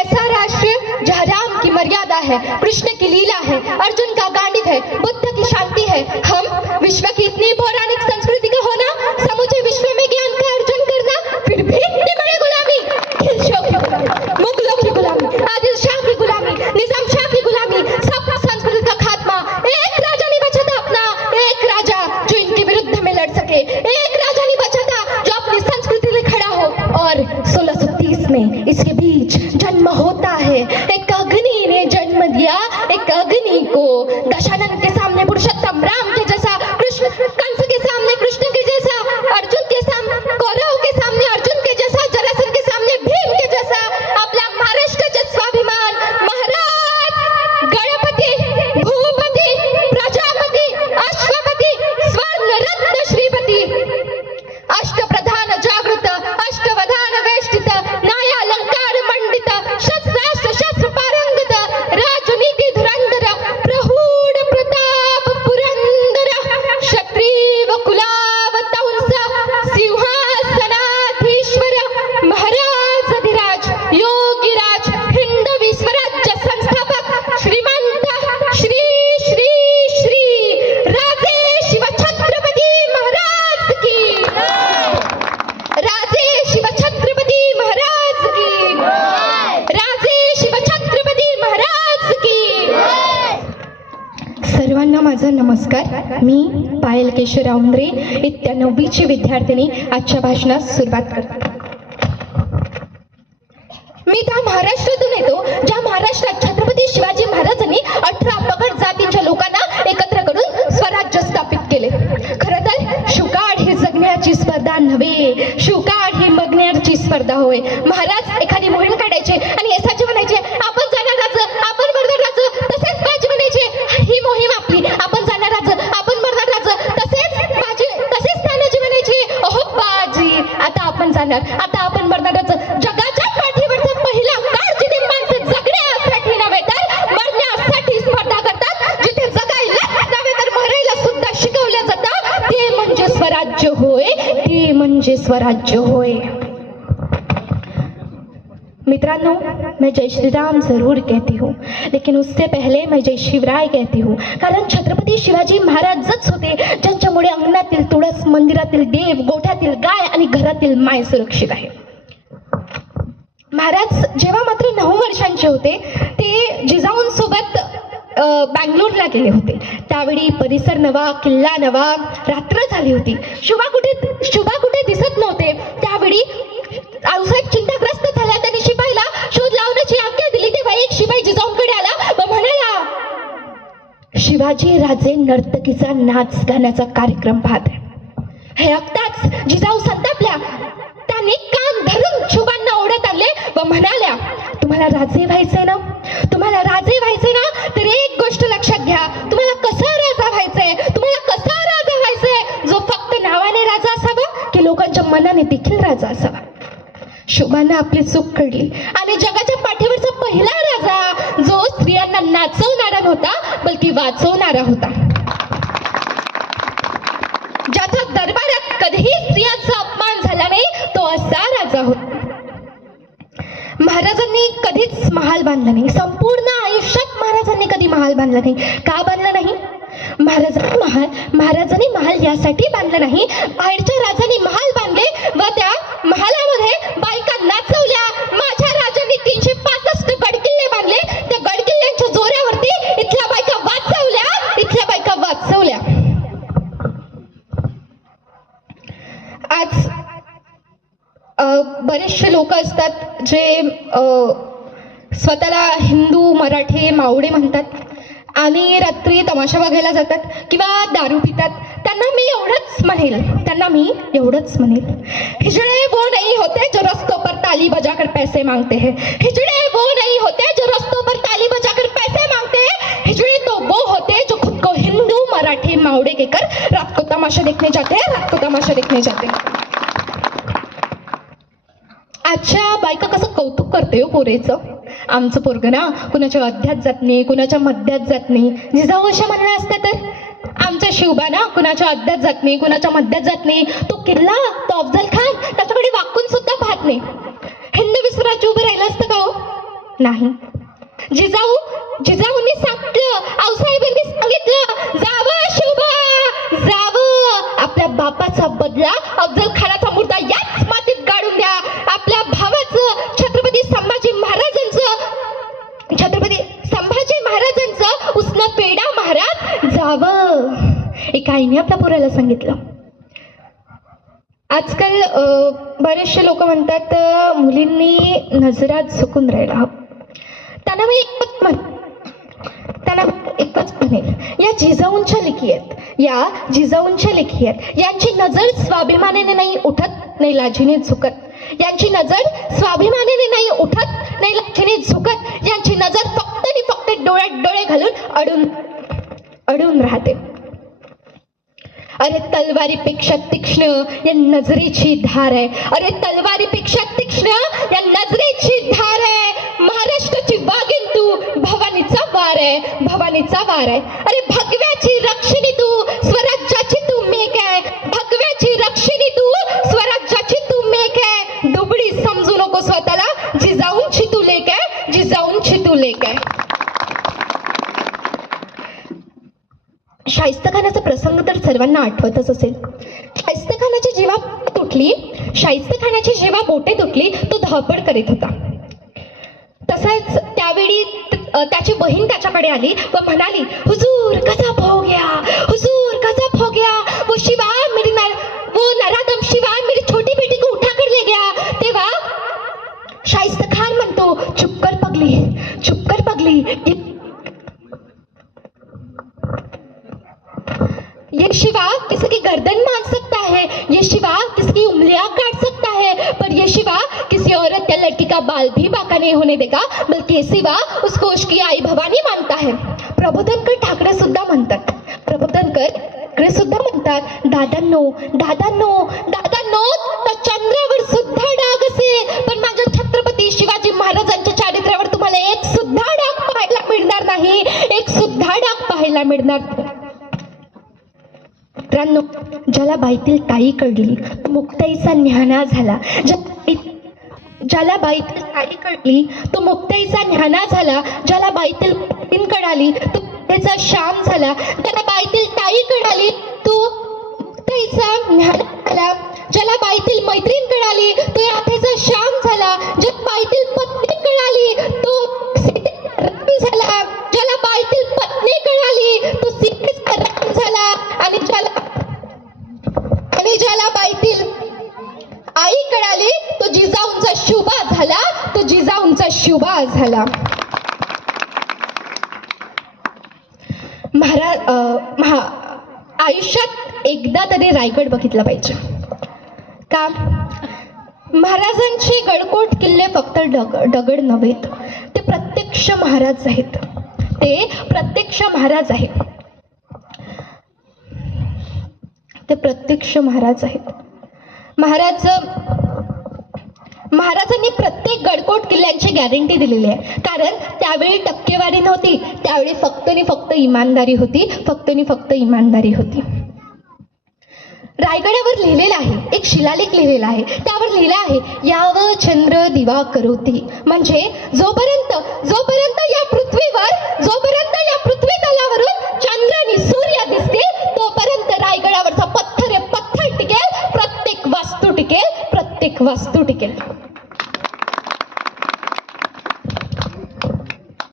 ऐसा राष्ट्र जहाँ राम की मर्यादा है, कृष्ण की लीला है, अर्जुन का गांडीव है, बुद्ध की शांति है। हम विश्व की इतनी पौराणिक संस्कृति का होना, समूचे विश्व में ज्ञान का अर्जन करना, फिर भी इतनी बड़ी गुलामी, खिलशियों की गुलामी, मुगलों की गुलामी, आदिल शाह की गुलामी, निजाम शाह की गुलामी, सब संस्कृति का खात्मा। एक राजा नहीं बचा था अपना, एक राजा जो इनके विरुद्ध में लड़ सके, एक राजा नहीं बचा था जो अपनी संस्कृति लिए खड़ा हो। और 1630 में इसके बीच जन्म होता है। एक अग्नि ने जन्म दिया, एक अग्नि को। दशानन के सामने पुरुषोत्तम राम के जैसा, कृष्ण कंस के सामने कृष्ण के जैसा, अर्जुन के सामने कौरव के सामने अर्जुन के जैसा, जरासंध के सामने भीम के जैसा। आपला महाराष्ट्राचे स्वाभिमान महाराज गणपती, भूपती, प्रजापती, अश्वपती, स्वर्णरत्न श्रीपती, अष्टप्रधान जागृत, अष्टवधान वेष्टित, न्यायालंकार मंडित, शस्त्रास्त्र शस्त्र पारंगत, राजनीति धुरंधर, प्रहूढ प्रताप पुरंदर, क्षत्रिय कुलावतंस, सिंहासनाधीश्वर, महाराज अधिराज, योगीराज, हिंदवी स्वराज्य संस्थापक, श्रीमंत श्री श्री श्री राजे शिव छत्रपती महाराज की, राजे शिव छत्रपती महाराज की, राजे शिव छत्रपती महाराज की। सर्वांना माझा नमस्कार. मी पायल केशवराव उंद्रे, इयत्ता 9वीची विद्यार्थिनी, आजच्या भाषणास सुरुवात करते. मी त्या महाराष्ट्रातून येतो ज्या महाराष्ट्रात छत्रपती शिवाजी महाराजांनी 18 पगड जातीच्या लोकांना एकत्र करून स्वराज्य स्थापित केले. खरं तर शुकाळ ही जगण्याची स्पर्धा नव्हे, शुकाळ ही बघण्याची स्पर्धा होय. महाराज एखादी मोहीम काढायचे आणि यशाचे म्हणायचे, आपण जाणार राज, आपण मरणार राज. तसेच बाजी म्हणायचे, ही मोहीम आपली, आपण जाणार राज, आपण मरणार राज. तसेच बाजी, तसेच तानाजी म्हणायचे, अहो बाजी, आता आपण जाणार, आता आपण मरणार राज. जगाच्या पाठीवरचा पहिला काळ जिथे माणसं जगण्यासाठी नव्हे तर मरण्यासाठी स्पर्धा करतात, जिथे जगायला नव्हे तर मरायला सुद्धा शिकवलं जातं, ते म्हणजे स्वराज्य होय, ते म्हणजे स्वराज्य होय. मित्रांनो, मैं जय श्री राम जरूर कहती हूँ, लेकिन उससे पहले मैं जय शिवराय कहती हूँ. कारण छत्रपती शिवाजी महाराजच होते ज्यांच्यामुळे अंगणातील तुळस, मंदिरातील देव, गोठ्यातील गाय आणि घरातील माय सुरक्षित आहे. महाराज जेव्हा मात्र 9 वर्षांचे होते ते जिजाऊंसोबत बँगलोरला गेले होते. त्यावेळी परिसर नवा, किल्ला नवा, रात्र झाली होती. शुभा कुठे दिसत नव्हते. त्यावेळी आऊसाहेब चिंताग्रस्त झाला. त्यांनी शिपाईला शोध लावण्याची आज्ञा दिली. तेव्हा एक शिपाई जिजाऊंकडे आला व म्हणाला, शिवाजी राजे नर्तकीचा नाच गाण्याचा कार्यक्रम पाहत आहे. हे ऐकताच जिजाऊ संतापल्या. त्यांनी कान धरून शुभांना ओढत आणले व म्हणाल्या, तुम्हाला राजे व्हायचंय ना, तुम्हाला राजे व्हायचंय ना, तर एक गोष्ट लक्षात घ्या, तुम्हाला कसा राजा व्हायचंय, तुम्हाला कसा राजा व्हायचंय, जो फक्त नावाने राजा असावा की लोकांच्या मनाने देखील राजा असावा. शुभांना आपली चूक कळली आणि जगाच्या पाठीवरचा पहिला राजा जो स्त्रियांना नाचवणारा नव्हता बल्कि वाचवणारा होता, ज्याच्या दरबारात कधीही स्त्रियांचा अपमान झाला नाही, तो असा राजा होता. महाराजांनी कधीच महाल बांधला नाही. संपूर्ण आयुष्यात महाराजांनी कधी महाल बांधला नाही. का बांधला नाही? महाराजांनी महाल यासाठी बांधला नाही. बाहेरच्या राजांनी महाल बांधले व त्या महालामध्ये बायका नाचवल्या. माझ्या राजांनी 365 गडकिल्ले बांधले. त्या गडकिल्ल्यांच्या जोऱ्यावरती इथल्या बायका वाचवल्या, इथल्या बायका वाचवल्या. आज बरेचसे लोक असतात जे स्वतःला हिंदू, मराठी, मावळे म्हणतात आणि रात्री तमाशा बघायला जातात किंवा दारू पितात. त्यांना मी एवढंच म्हणेल, हिजड़े वो नहीं होते जो रस्तों पर ताली बजाकर पैसे मांगते हैं. हिजड़े वो नहीं होते जो रस्तों पर ताली बजाकर पैसे मांगते हैं. हिजड़े तो वो होते जो खुद को हिंदू, मराठी, मावड़े कहकर रात को तमाशा देखने जाते हैं, रात को तमाशा देखने जाते हैं. आजच्या बायका कसं कौतुक करते हो पोरेचं. आमचं पोरगं ना कुणाच्या अध्यात जात नाही, कुणाच्या मध्यात जात नाही. जिजाऊ अशा म्हणणं असतं तर आमचा शिवबा ना कुणाच्या अध्यात जात नाही, कुणाच्या मध्यात जात नाही. तो किल्ला, तो अफजल खान त्याच्याकडे वाकून सुद्धा पाहत नाही. हिंदवी स्वराज्य उभं राहिलं असतं का हो? नाही. जिजाऊंनी सांगितलं, आऊसाहेबांनी सांगितलं, जावं शोभा जावं. आपल्या बापाचा बदला अफजल खानाचा मुर्दा याच मातीत गाडून द्या. आपल्या भावाचं छत्रपती संभाजी महाराजांचं उसनं पेढा महाराज जावं. एका आईने आपल्या पोराला सांगितलं. आजकाल बरेचसे लोक म्हणतात मुलींनी नजरात झुकून राहायला हवं. त्यांना मी एकच म्हणेल, या जिजाऊंच्या लेखी आहेत. यांची नजर स्वाभिमानाने नाही उठत, नाही लाजीने झुकत. यांची नजर स्वाभिमानाने नाही उठत, नाही लाजीने झुकत. यांची नजर फक्त आणि फक्त डोळ्यात डोळे घालून अडून राहते. अरे तलवारीपेक्षा तीक्ष्ण या नजरेची धार आहे. अरे तलवारीपेक्षा तीक्ष्ण या नजरेची धार आहे. महाराष्ट्राची वाघीण तू, भवानीचा वार आहे. अरे भगव्याची रक्षिणी तू, स्वराज्याची तू मेक आहे. भगव्याची रक्षिणी तू, स्वराज्याची तू मेक आहे. दुबळी समजू नको स्वतःला, जिजाऊंची तू लेक आहे. शाहिस्तेखानाचा प्रसंग तर सर्वांना आठवतच असेल. शाहिस्तेखानाची जेव्हा बोटे तुटली तो धावपळ करीत होता. तसाच त्यावेळी त्याची बहीण त्याच्याकडे आली व म्हणाली, हुजूर कसा हो गया वो शिवा मेरी वो नरादम शिवा मेरी छोटी बेटी को उठा कर ले गया. तेव्हा शाहिस्तेखान म्हणतो, चुप कर पगली, ये शिवा किसी की गर्दन मार सकता है, ये शिवा किसी की उंगलियां काट सकता है, पर ये शिवा किसी औरत या लड़की का बाल भी बाका नहीं होने देगा, बल्कि ये शिवा उसको उसकी आई भवानी मानता है. प्रबोधनकर ठाकरे सुद्धा म्हणतात, दादांनो तर चंद्रावर सुद्धा डाग असेल, पण माझ्या छत्रपती शिवाजी महाराजांच्या चारित्र्यावर तुम्हाला एक सुद्धा डाग पाहायला मिळणार नाही. मित्रांनो, ज्याला बाईतील ताई कळली मुक्ताईचा न्याहाळा झाला. ज्याला बाईतील ताई कळली तो मुक्ताईचा न्याहाळा झाला. ज्याला बाईतील पत्नीन कळाली तो त्याचा शाम झाला. ज्याला बाईतील ताई कळाली तो मुक्ताईचा न्याहाळा झाला. ज्याला बाईतील मैत्रीण कळाली तो याचा शाम झाला. ज्याला बाईतील पत्नी कळाली तो राम झाला. ज्याला बाईतील पत्नी कळाली तो सीतेचा राम झाला. आणि ज्याला बाईतील आई कळाली तो जिजाऊंचा शुभा झाला. आयुष्यात एकदा तरी रायगड बघितला पाहिजे. का? महाराजांचे गडकोट किल्ले फक्त दगड नव्हेत, ते प्रत्यक्ष महाराज आहेत. महाराजांनी प्रत्येक गडकोट किल्ल्यांची गॅरंटी दिलेली आहे. कारण त्यावेळी टक्केवारी नव्हती, त्यावेळी फक्त इमानदारी होती. रायगडावर लिहिलेला आहे, एक शिलालेख लिहिलेला आहे. त्यावर लिहिलं आहे, याव चंद्र दिवा करोती. म्हणजे जोपर्यंत